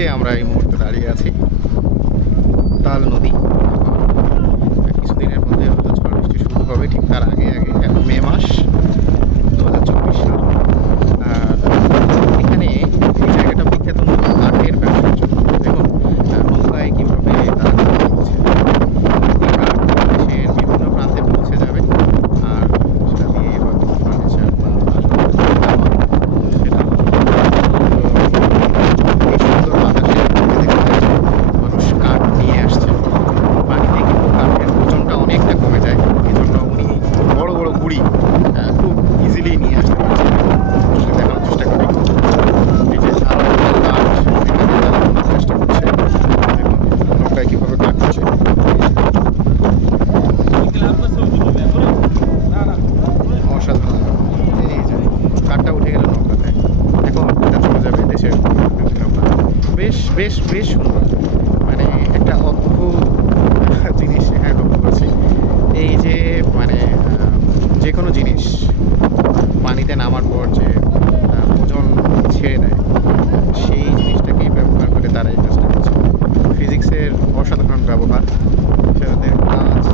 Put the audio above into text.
নদীতে আমরা এই মুহূর্তে দাঁড়িয়ে আছি, তাল নদী। কিছুদিনের মধ্যে হয়তো ঝড় বৃষ্টি শুরু হবে, ঠিক তার আগে আগে। এখন মে মাস 2024 সাল। আর এখানে এই জায়গাটা বিখ্যাত মূলত কাঠের ব্যবসার জন্য। দেখুন নৌকায় কীভাবে তারা কাঠ দিচ্ছে। এই কাঠ দেশের বিভিন্ন প্রান্তে পৌঁছে যাবে, আর সেটা দিয়ে হয়তো ফার্নিচার বা আসবাবপত্র জামা সেটা হবে। তো এই সুন্দর বাতাসে দেখতে পাচ্ছেন মানুষ কাঠ নিয়ে আসছে। পানিতে কিন্তু কাঠের ওজনটা অনেকটা কমে যায়, এই জন্য উনি বড় বড় গুঁড়ি খুব ইজিলি নিয়ে আসতে পারছেন। যদি দেখানোর চেষ্টা করি, এই যে আরও কাঠ এখানে তারা তোলার চেষ্টা করছে। দেখুন নৌকায় কীভাবে কাঠ হচ্ছে। অসাধারণ। এই যে কাঠটা উঠে গেল নৌকাতে, এখন এটা চলে যাবে দেশের বিভিন্ন প্রান্তে। বেশ বেশ বেশ সুন্দর, মানে একটা অদ্ভুত জিনিস এখানে লক্ষ্য করছি। এই যে মানে যে কোনো জিনিস পানিতে নামার পর যে ওজন ছেড়ে দেয়, সেই জিনিসটাকেই ব্যবহার করে তারা এই কাজটা করছে। ফিজিক্সের অসাধারণ ব্যবহার, সেটাতে কাঁচ,